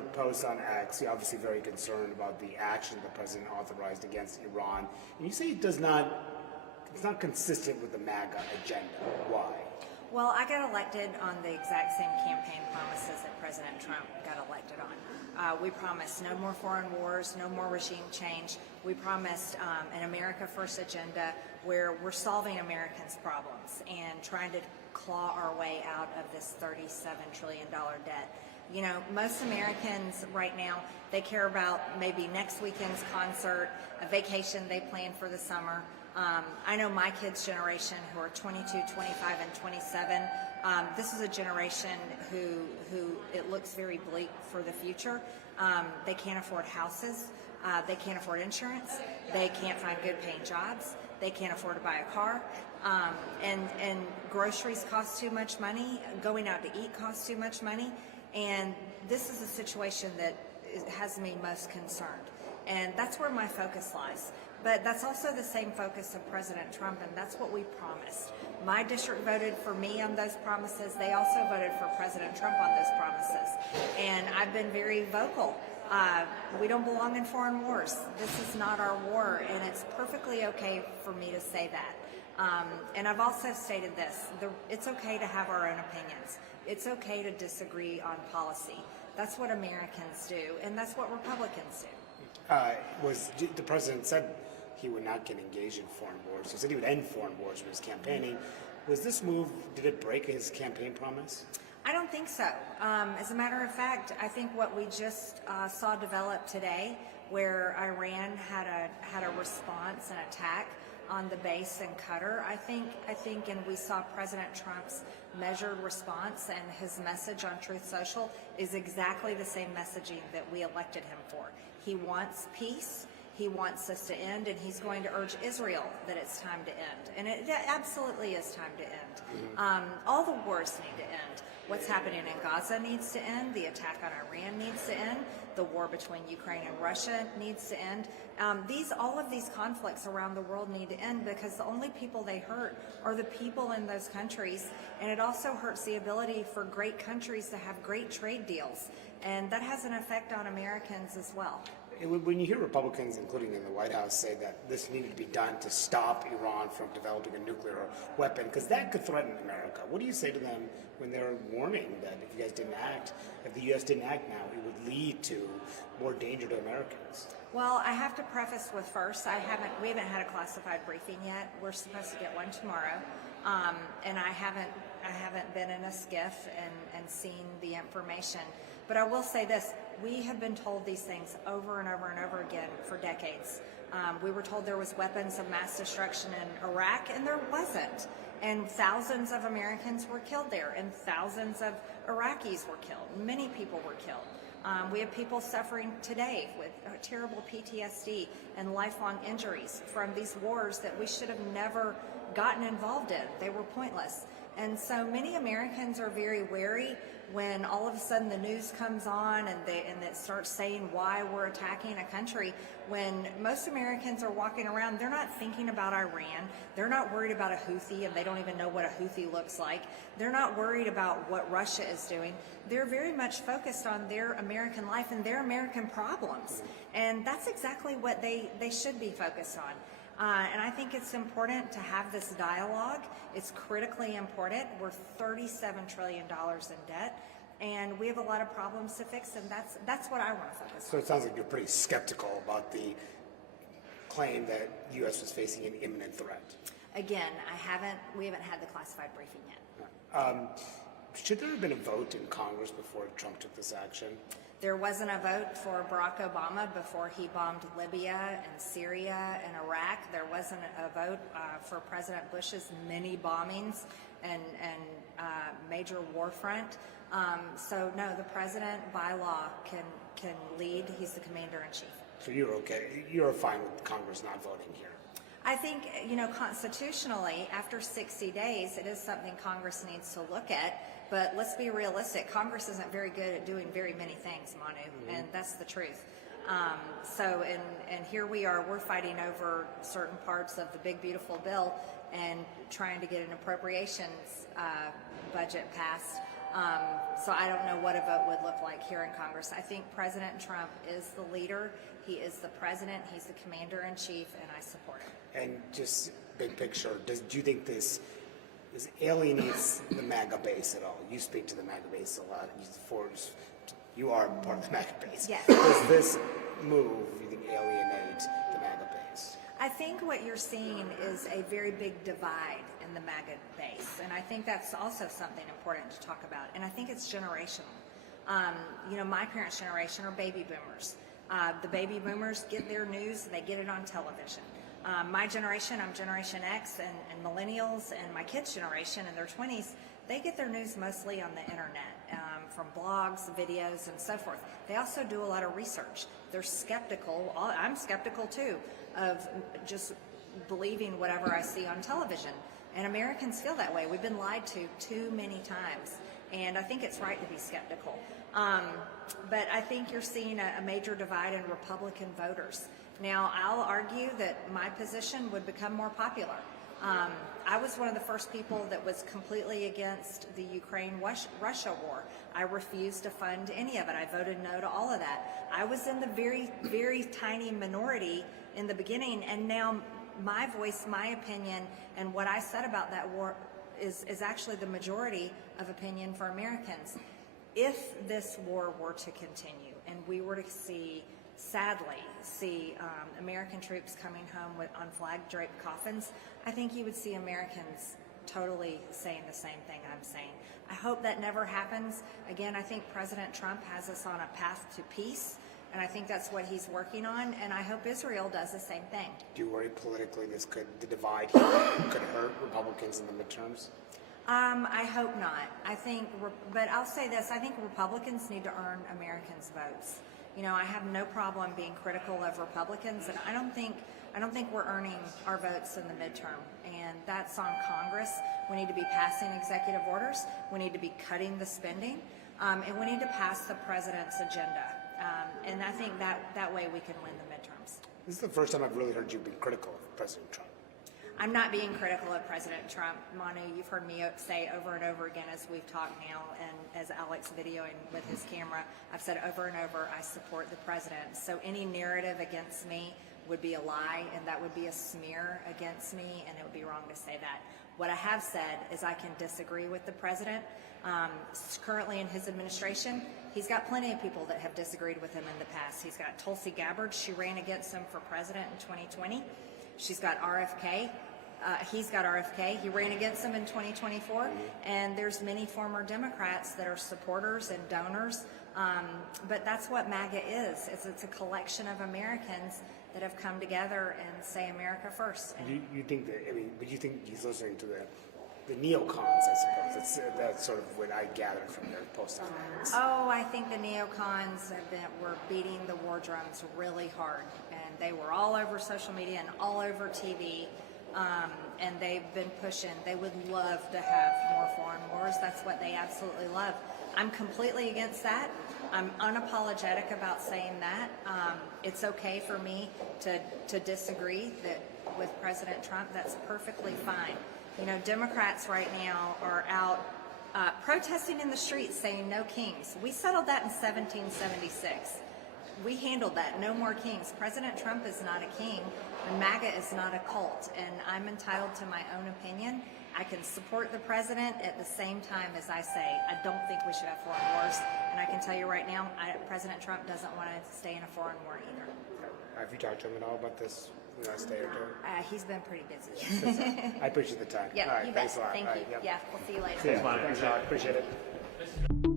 your post on X, you're obviously very concerned about the action the president authorized against Iran. And you say it's not consistent with the MAGA agenda. Why? Well, I got elected on the exact same campaign promises that President Trump got elected on. We promised no more foreign wars, no more regime change. We promised an America First agenda where we're solving Americans' problems and trying to claw our way out of this $37 trillion debt. You know, most Americans right now, they care about maybe next weekend's concert, a vacation they plan for the summer. I know my kids' generation who are 22, 25, and 27, this is a generation who it looks very bleak for the future. They can't afford houses. They can't afford insurance. They can't find good paying jobs. They can't afford to buy a car. And groceries cost too much money. Going out to eat costs too much money. And this is a situation that has me most concerned. And that's where my focus lies. But that's also the same focus of President Trump, and that's what we promised. My district voted for me on those promises. They also voted for President Trump on those promises. And I've been very vocal. We don't belong in foreign wars. This is not our war, and it's perfectly okay for me to say that. And I've also stated this, it's okay to have our own opinions. It's okay to disagree on policy. That's what Americans do, and that's what Republicans do. The president said he would not get engaged in foreign wars. He said he would end foreign wars when he was campaigning. Was this move, did it break his campaign promise? I don't think so. As a matter of fact, I think what we just saw develop today, where Iran had a response, an attack on the base in Qatar, I think, and we saw President Trump's measured response, and his message on Truth Social is exactly the same messaging that we elected him for. He wants peace. He wants us to end, and he's going to urge Israel that it's time to end. And it absolutely is time to end. All the wars need to end. What's happening in Gaza needs to end. The attack on Iran needs to end. The war between Ukraine and Russia needs to end. All of these conflicts around the world need to end, because the only people they hurt are the people in those countries. And it also hurts the ability for great countries to have great trade deals. And that has an effect on Americans as well. When you hear Republicans, including in the White House, say that this needed to be done to stop Iran from developing a nuclear weapon, because that could threaten America, what do you say to them when they're warning that if you guys didn't act, if the U.S. didn't act now, it would lead to more danger to Americans? Well, I have to preface with first, we haven't had a classified briefing yet. We're supposed to get one tomorrow, and I haven't been in a skiff and seen the information. But I will say this, we have been told these things over and over and over again for decades. We were told there was weapons of mass destruction in Iraq, and there wasn't. And thousands of Americans were killed there, and thousands of Iraqis were killed. Many people were killed. We have people suffering today with terrible PTSD and lifelong injuries from these wars that we should have never gotten involved in. They were pointless. And so many Americans are very wary when all of a sudden the news comes on and it starts saying why we're attacking a country, when most Americans are walking around, they're not thinking about Iran, they're not worried about a Houthi, and they don't even know what a Houthi looks like, they're not worried about what Russia is doing, they're very much focused on their American life and their American problems, and that's exactly what they should be focused on. And I think it's important to have this dialogue. It's critically important. We're $37 trillion in debt, and we have a lot of problems to fix, and that's what I want to focus on. So it sounds like you're pretty skeptical about the claim that the U.S. was facing an imminent threat. Again, we haven't had the classified briefing yet. Should there have been a vote in Congress before Trump took this action? There wasn't a vote for Barack Obama before he bombed Libya and Syria and Iraq. There wasn't a vote for President Bush's many bombings and major war front. So no, the president by law can lead. He's the commander-in-chief. So you're okay. You're fine with Congress not voting here? I think, constitutionally, after 60 days, it is something Congress needs to look at. But let's be realistic. Congress isn't very good at doing very many things, Manu, and that's the truth. And here we are, we're fighting over certain parts of the big, beautiful bill and trying to get an appropriations budget passed So I don't know what a vote would look like here in Congress. I think President Trump is the leader. He is the president. He's the commander-in-chief, and I support him. And just big picture, do you think this alienates the MAGA base at all? You speak to the MAGA base a lot. You are part of the MAGA base. Yes. Does this move, you think, alienate the MAGA base? I think what you're seeing is a very big divide in the MAGA base, and I think that's also something important to talk about, and I think it's generational. My parents' generation are baby boomers. The baby boomers get their news, they get it on television. My generation, I'm Generation X, and millennials, and my kids' generation in their 20s, they get their news mostly on the internet, from blogs, videos, and so forth. They also do a lot of research. They're skeptical, I'm skeptical too, of just believing whatever I see on television. And Americans feel that way. We've been lied to too many times, and I think it's right to be skeptical. But I think you're seeing a major divide in Republican voters. Now, I'll argue that my position would become more popular. I was one of the first people that was completely against the Ukraine-Russia war. I refused to fund any of it. I voted no to all of that. I was in the very, very tiny minority in the beginning, and now my voice, my opinion, and what I said about that war is actually the majority of opinion for Americans. If this war were to continue and we were to sadly see American troops coming home on flag-draped coffins, I think you would see Americans totally saying the same thing I'm saying. I hope that never happens. Again, I think President Trump has us on a path to peace, and I think that's what he's working on, and I hope Israel does the same thing. Do you worry politically the divide here could hurt Republicans in the midterms? I hope not. But I'll say this, I think Republicans need to earn Americans' votes. I have no problem being critical of Republicans, and I don't think we're earning our votes in the midterm, and that's on Congress. We need to be passing executive orders, we need to be cutting the spending, and we need to pass the president's agenda. And I think that way we can win the midterms. This is the first time I've really heard you be critical of President Trump. I'm not being critical of President Trump. Manu, you've heard me say over and over again as we've talked now, and as Alex videoing with his camera, I've said over and over, I support the president. So any narrative against me would be a lie, and that would be a smear against me, and it would be wrong to say that. What I have said is I can disagree with the president. Currently in his administration, he's got plenty of people that have disagreed with him in the past. He's got Tulsi Gabbard. She ran against him for president in 2020. She's got RFK. He's got RFK. He ran against him in 2024. And there's many former Democrats that are supporters and donors. But that's what MAGA is. It's a collection of Americans that have come together and say America first. You think that, but you think he's listening to the neocons, I suppose. That's sort of what I gathered from their post. Oh, I think the neocons were beating the war drums really hard. And they were all over social media and all over TV. And they've been pushing. They would love to have more foreign wars. That's what they absolutely love. I'm completely against that. I'm unapologetic about saying that. It's okay for me to disagree with President Trump. That's perfectly fine. Democrats right now are out protesting in the streets saying no kings. We settled that in 1776. We handled that. No more kings. President Trump is not a king, and MAGA is not a cult, and I'm entitled to my own opinion. I can support the president at the same time as I say I don't think we should have foreign wars, and I can tell you right now, President Trump doesn't want to stay in a foreign war either. Have you talked to him at all about this in the last day or two? He's been pretty busy. I appreciate the time. Yeah, all right, you thanks bet. a lot. Thank all you. Right, yep. Yeah, we'll see you later. Thanks, Appreciate it.